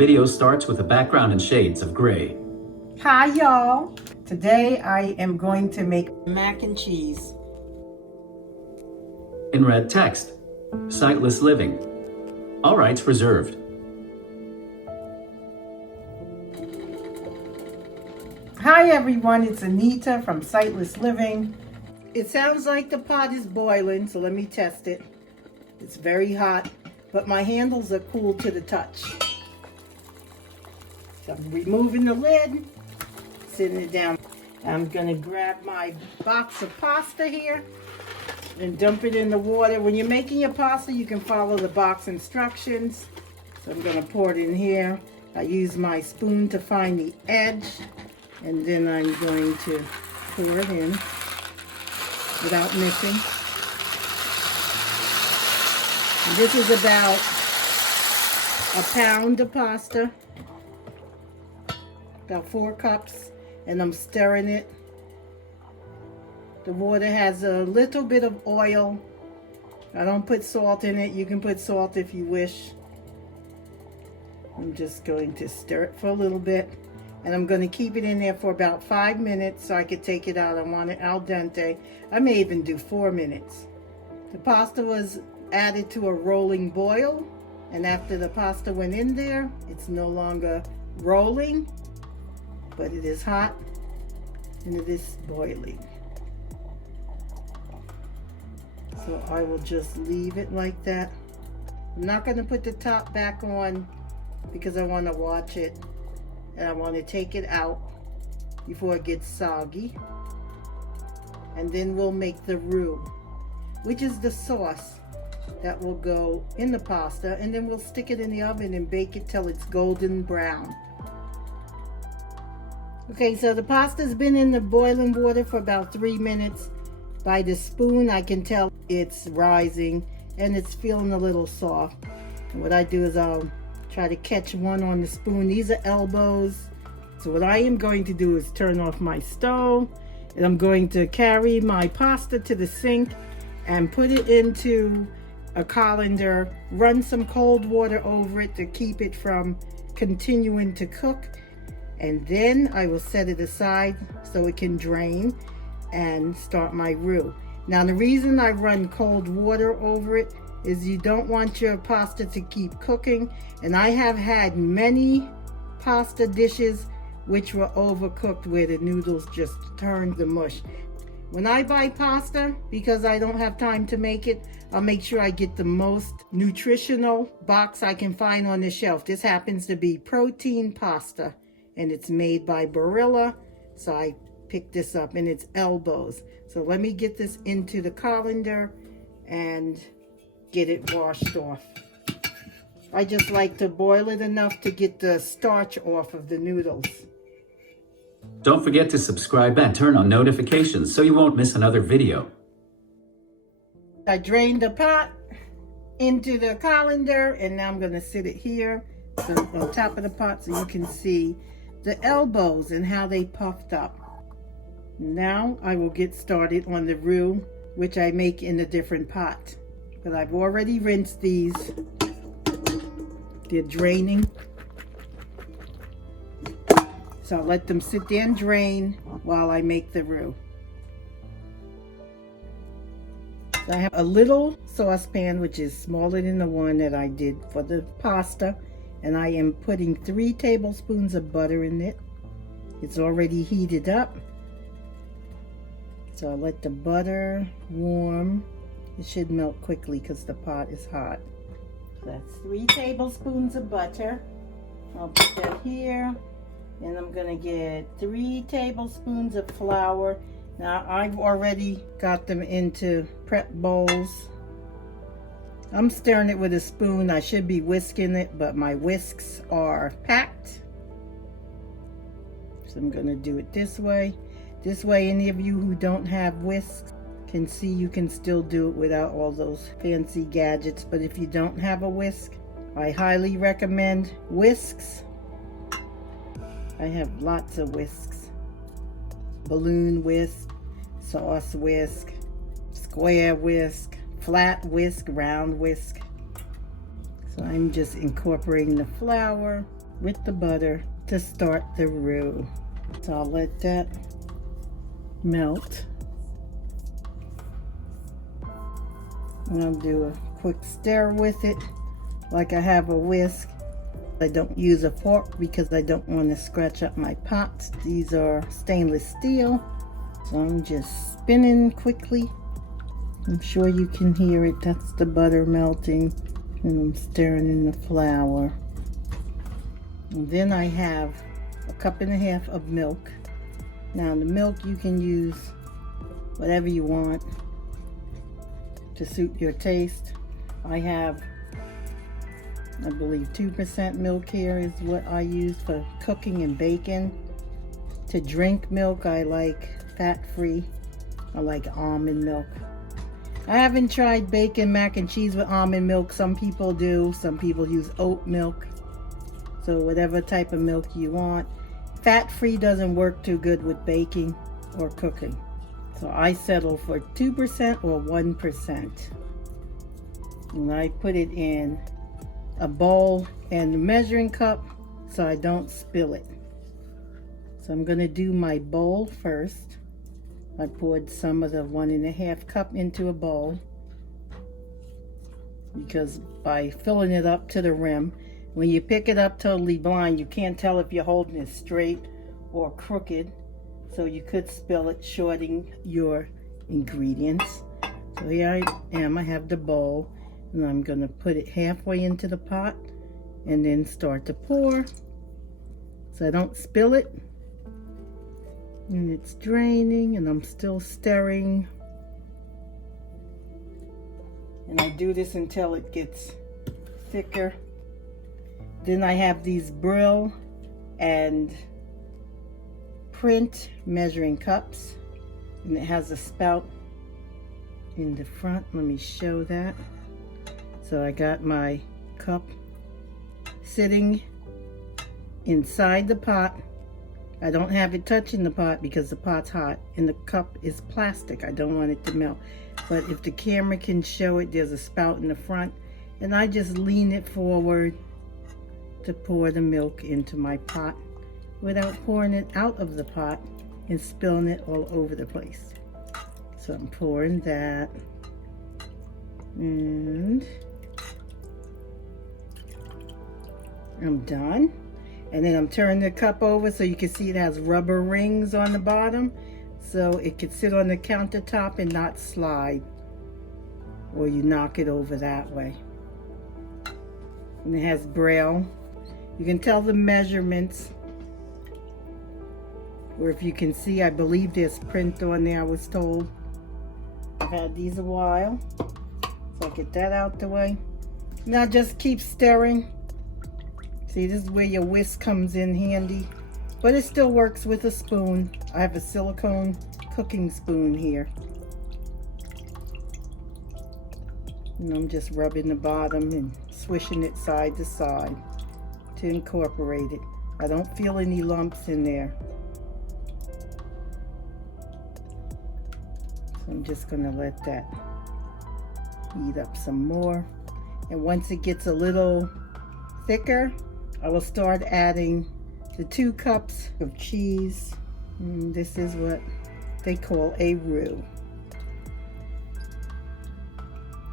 Video starts with a background in shades of gray. Hi y'all! Today I am going to make mac and cheese. In red text, Sightless living. All rights reserved. Hi everyone, it's Anita from Sightless Living. It sounds like the pot is boiling, so let me test it. It's very hot, but my handles are cool to the touch. So I'm removing the lid, sitting it down. I'm gonna grab my box of pasta here and dump it in the water. When you're making your pasta, you can follow the box instructions. So I'm gonna pour it in here. I use my spoon to find the edge, and then I'm going to pour it in without missing. And this is about a pound of pasta, about 4 cups, and I'm stirring it. The water has a little bit of oil. I don't put salt in it. You can put salt if you wish. I'm just going to stir it for a little bit, and I'm going to keep it in there for about 5 minutes so I could take it out. I want it al dente. I may even do 4 minutes. The pasta was added to a rolling boil, and after the pasta went in there, it's no longer rolling, but it is hot and it is boiling. So I will just leave it like that. I'm not going to put the top back on because I want to watch it, and I want to take it out before it gets soggy. And then we'll make the roux, which is the sauce that will go in the pasta, and then we'll stick it in the oven and bake it till it's golden brown. Okay, so the pasta's been in the boiling water for about 3 minutes. By the spoon, I can tell it's rising and it's feeling a little soft. And what I do is I'll try to catch one on the spoon. These are elbows. So what I am going to do is turn off my stove, and I'm going to carry my pasta to the sink and put it into a colander, run some cold water over it to keep it from continuing to cook, and then I will set it aside so it can drain and start my roux. Now the reason I run cold water over it is you don't want your pasta to keep cooking, and I have had many pasta dishes which were overcooked where the noodles just turned to mush. When I buy pasta, because I don't have time to make it, I'll make sure I get the most nutritional box I can find on the shelf. This happens to be protein pasta, and it's made by Barilla, so I picked this up, and it's elbows. So let me get this into the colander and get it washed off. I just like to boil it enough to get the starch off of the noodles. Don't forget to subscribe and turn on notifications so you won't miss another video. I drained the pot into the colander, and now I'm going to sit it here on top of the pot so you can see the elbows and how they puffed up. Now I will get started on the roux, which I make in a different pot. But I've already rinsed these. They're draining. So I'll let them sit there and drain while I make the roux. So I have a little saucepan, which is smaller than the one that I did for the pasta, and I am putting 3 tablespoons of butter in it. It's already heated up. So I'll let the butter warm. It should melt quickly because the pot is hot. That's 3 tablespoons of butter. I'll put that here. And I'm gonna get 3 tablespoons of flour. Now I've already got them into prep bowls. I'm stirring it with a spoon. I should be whisking it, but my whisks are packed. So I'm gonna do it this way. This way, any of you who don't have whisks can see you can still do it without all those fancy gadgets. But if you don't have a whisk, I highly recommend whisks. I have lots of whisks. Balloon whisk, sauce whisk, square whisk, flat whisk, round whisk. So I'm just incorporating the flour with the butter to start the roux. So I'll let that melt. And I'll do a quick stir with it like I have a whisk. I don't use a fork because I don't want to scratch up my pots. These are stainless steel. So I'm just spinning quickly. I'm sure you can hear it. That's the butter melting. And I'm stirring in the flour. And then I have a cup and a half of milk. Now the milk, you can use whatever you want to suit your taste. I have, I believe, 2% milk here is what I use for cooking and baking. To drink milk, I like fat-free. I like almond milk. I haven't tried baking mac and cheese with almond milk. Some people do. Some people use oat milk. So whatever type of milk you want. Fat-free doesn't work too good with baking or cooking. So I settle for 2% or 1%. And I put it in a bowl and a measuring cup so I don't spill it. So I'm gonna do my bowl first. I poured some of the 1.5 cup into a bowl because by filling it up to the rim, when you pick it up totally blind, you can't tell if you're holding it straight or crooked. So you could spill it, shorting your ingredients. So here I am, I have the bowl, and I'm gonna put it halfway into the pot and then start to pour so I don't spill it. And it's draining, and I'm still stirring. And I do this until it gets thicker. Then I have these Brill and Print measuring cups, and it has a spout in the front. Let me show that. So I got my cup sitting inside the pot. I don't have it touching the pot because the pot's hot, and the cup is plastic. I don't want it to melt. But if the camera can show it, there's a spout in the front, and I just lean it forward to pour the milk into my pot without pouring it out of the pot and spilling it all over the place. So I'm pouring that, and I'm done. And then I'm turning the cup over so you can see it has rubber rings on the bottom, so it can sit on the countertop and not slide, or you knock it over that way. And it has Braille. You can tell the measurements, or if you can see, I believe there's print on there, I was told. I've had these a while, so I'll get that out the way. Now just keep stirring. See, this is where your whisk comes in handy, but it still works with a spoon. I have a silicone cooking spoon here. And I'm just rubbing the bottom and swishing it side to side to incorporate it. I don't feel any lumps in there. So I'm just gonna let that heat up some more. And once it gets a little thicker, I will start adding the 2 cups of cheese. And this is what they call a roux.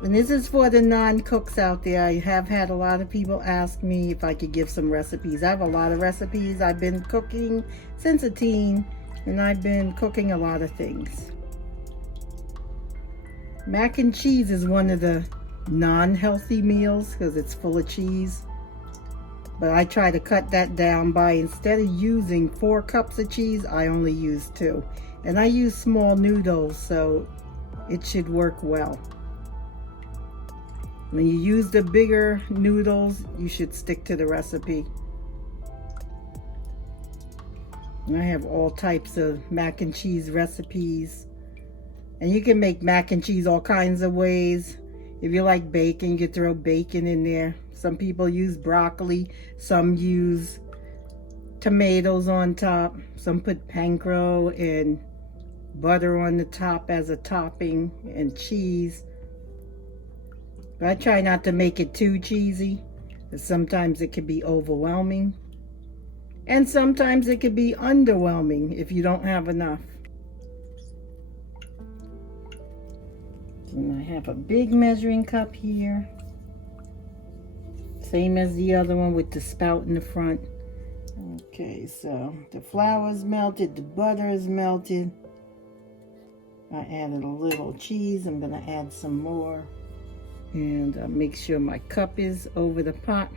And this is for the non-cooks out there. I have had a lot of people ask me if I could give some recipes. I have a lot of recipes. I've been cooking since a teen, and I've been cooking a lot of things. Mac and cheese is one of the non-healthy meals because it's full of cheese. But I try to cut that down by, instead of using 4 cups of cheese, I only use 2. And I use small noodles, so it should work well. When you use the bigger noodles, you should stick to the recipe. And I have all types of mac and cheese recipes. And you can make mac and cheese all kinds of ways. If you like bacon, you can throw bacon in there. Some people use broccoli, some use tomatoes on top, some put panko and butter on the top as a topping, and cheese. But I try not to make it too cheesy, because sometimes it can be overwhelming. And sometimes it could be underwhelming if you don't have enough. And I have a big measuring cup here. Same as the other one with the spout in the front. Okay, so the flour is melted, the butter is melted. I added a little cheese. I'm gonna add some more. And make sure my cup is over the pot.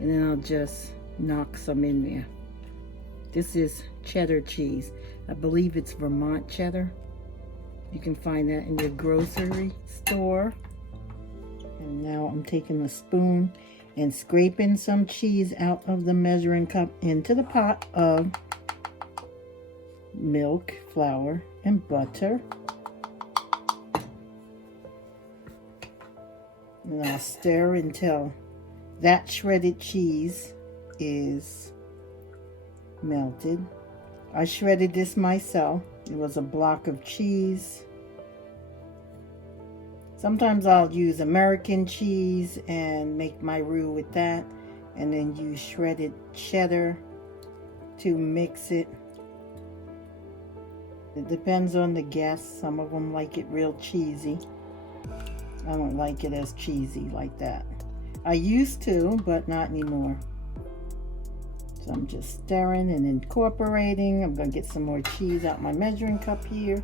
And then I'll just knock some in there. This is cheddar cheese. I believe it's Vermont cheddar. You can find that in your grocery store. And now I'm taking a spoon and scraping some cheese out of the measuring cup into the pot of milk, flour, and butter. And I'll stir until that shredded cheese is melted. I shredded this myself. It was a block of cheese. Sometimes I'll use American cheese and make my roux with that, and then use shredded cheddar to mix it. It depends on the guests. Some of them like it real cheesy. I don't like it as cheesy like that. I used to, but not anymore. So I'm just stirring and incorporating. I'm gonna get some more cheese out my measuring cup here.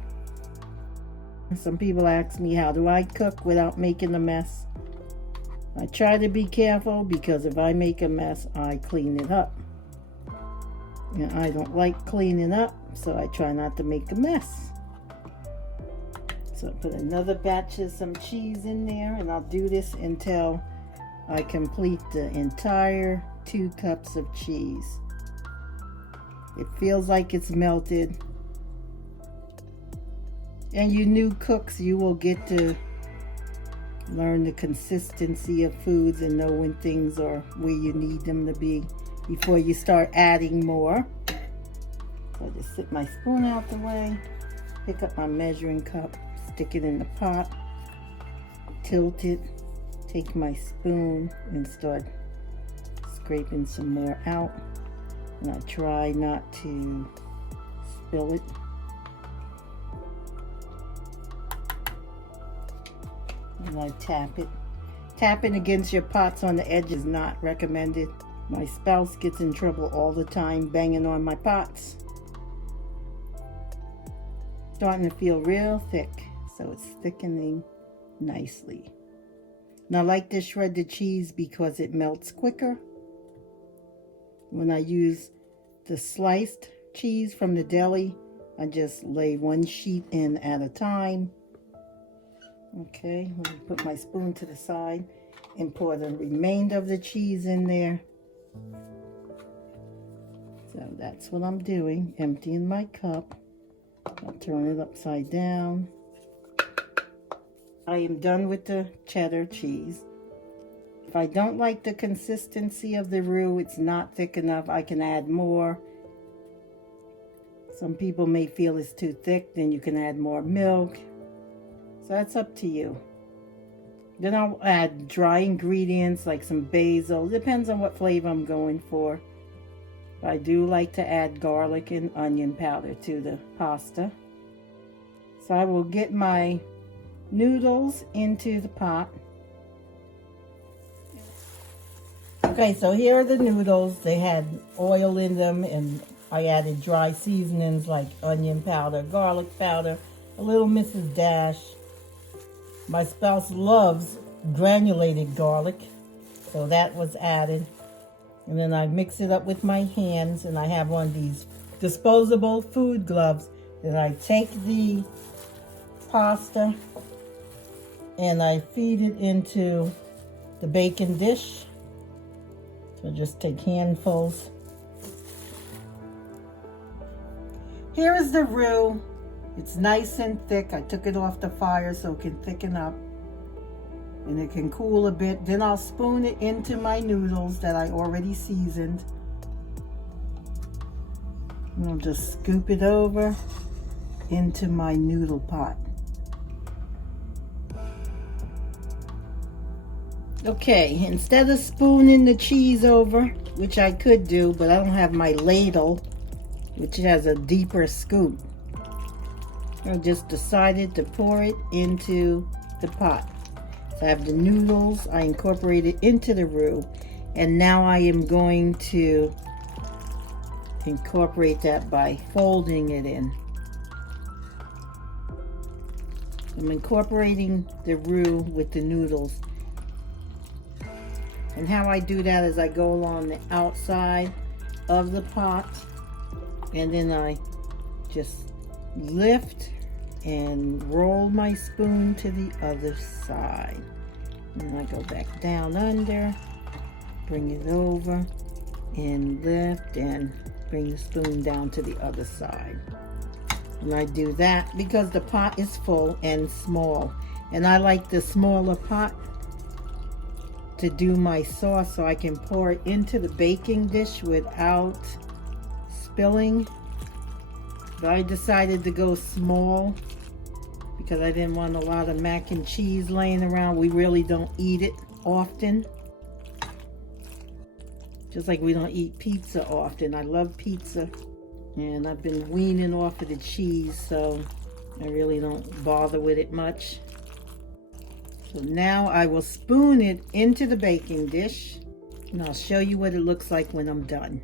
Some people ask me, how do I cook without making a mess? I try to be careful because if I make a mess, I clean it up. And I don't like cleaning up, so I try not to make a mess. So I put another batch of some cheese in there, and I'll do this until I complete the entire 2 cups of cheese. It feels like it's melted. And you new cooks, you will get to learn the consistency of foods and know when things are where you need them to be before you start adding more. So I just sit my spoon out the way, pick up my measuring cup, stick it in the pot, tilt it, take my spoon and start scraping some more out. And I try not to spill it. And I tap it. Tapping against your pots on the edge is not recommended. My spouse gets in trouble all the time banging on my pots. Starting to feel real thick, so it's thickening nicely. And I like to shred the cheese because it melts quicker. When I use the sliced cheese from the deli, I just lay 1 sheet in at a time. Okay, let me put my spoon to the side and pour the remainder of the cheese in there. So that's what I'm doing, emptying my cup. I'll turn it upside down. I am done with the cheddar cheese. If I don't like the consistency of the roux, it's not thick enough, I can add more. Some people may feel it's too thick, then you can add more milk. So that's up to you. Then I'll add dry ingredients like some basil. Depends on what flavor I'm going for. I do like to add garlic and onion powder to the pasta. So I will get my noodles into the pot. Okay, so here are the noodles. They had oil in them, and I added dry seasonings like onion powder, garlic powder, a little Mrs. Dash. My spouse loves granulated garlic, so that was added. And then I mix it up with my hands, and I have one of these disposable food gloves that I take the pasta and I feed it into the baking dish. So just take handfuls. Here is the roux. It's nice and thick. I took it off the fire so it can thicken up and it can cool a bit. Then I'll spoon it into my noodles that I already seasoned. And I'll just scoop it over into my noodle pot. Okay, instead of spooning the cheese over, which I could do, but I don't have my ladle, which has a deeper scoop, I just decided to pour it into the pot. So I have the noodles, I incorporated into the roux, and now I am going to incorporate that by folding it in. I'm incorporating the roux with the noodles. And how I do that is I go along the outside of the pot, and then I just lift and roll my spoon to the other side. And I go back down under, bring it over, and lift and bring the spoon down to the other side. And I do that because the pot is full and small. And I like the smaller pot to do my sauce so I can pour it into the baking dish without spilling. But I decided to go small because I didn't want a lot of mac and cheese laying around. We really don't eat it often. Just like we don't eat pizza often. I love pizza, and I've been weaning off of the cheese, so I really don't bother with it much. So now I will spoon it into the baking dish, and I'll show you what it looks like when I'm done.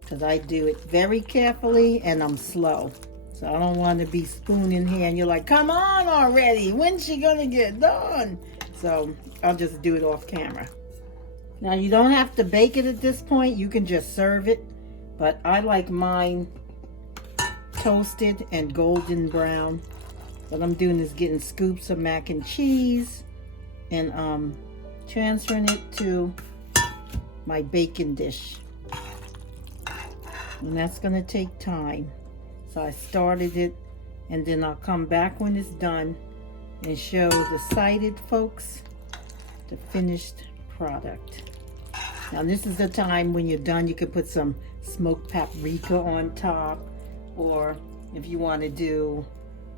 Because I do it very carefully and I'm slow. So I don't want to be spooning here and you're like, come on already, when's she gonna get done? So I'll just do it off camera. Now you don't have to bake it at this point, you can just serve it. But I like mine toasted and golden brown. What I'm doing is getting scoops of mac and cheese and transferring it to my baking dish. And that's gonna take time. So I started it, and then I'll come back when it's done and show the sighted folks the finished product. Now this is the time when you're done, you can put some smoked paprika on top, or if you want to do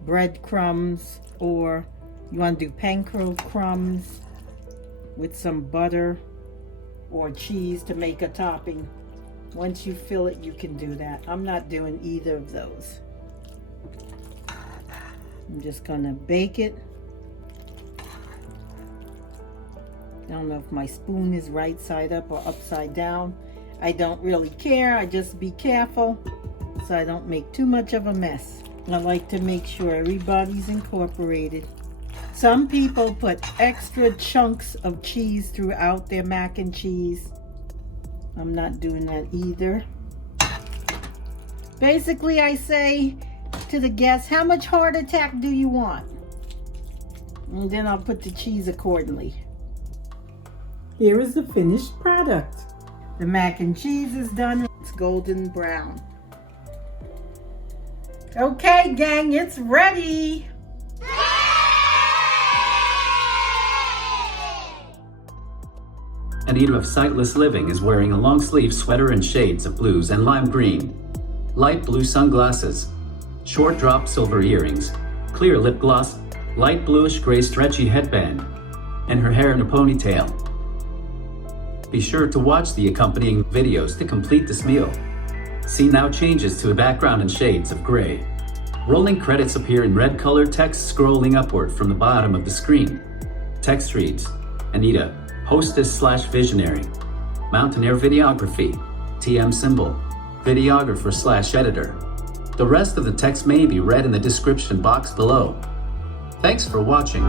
breadcrumbs, or you want to do panko crumbs with some butter or cheese to make a topping. Once you fill it, you can do that. I'm not doing either of those. I'm just gonna bake it. I don't know if my spoon is right side up or upside down. I don't really care. I just be careful so I don't make too much of a mess. I like to make sure everybody's incorporated. Some people put extra chunks of cheese throughout their mac and cheese. I'm not doing that either. Basically, I say to the guests, how much heart attack do you want? And then I'll put the cheese accordingly. Here is the finished product. The mac and cheese is done. It's golden brown. Okay, gang, it's ready. Anita of Sightless Living is wearing a long-sleeve sweater in shades of blues and lime green, light blue sunglasses, short drop silver earrings, clear lip gloss, light bluish gray stretchy headband, and her hair in a ponytail. Be sure to watch the accompanying videos to complete this meal. Scene now changes to a background in shades of gray. Rolling credits appear in red-colored text scrolling upward from the bottom of the screen. Text reads, Anita, hostess/visionary, Mountaineer Videography, TM symbol, videographer/editor. The rest of the text may be read in the description box below. Thanks for watching.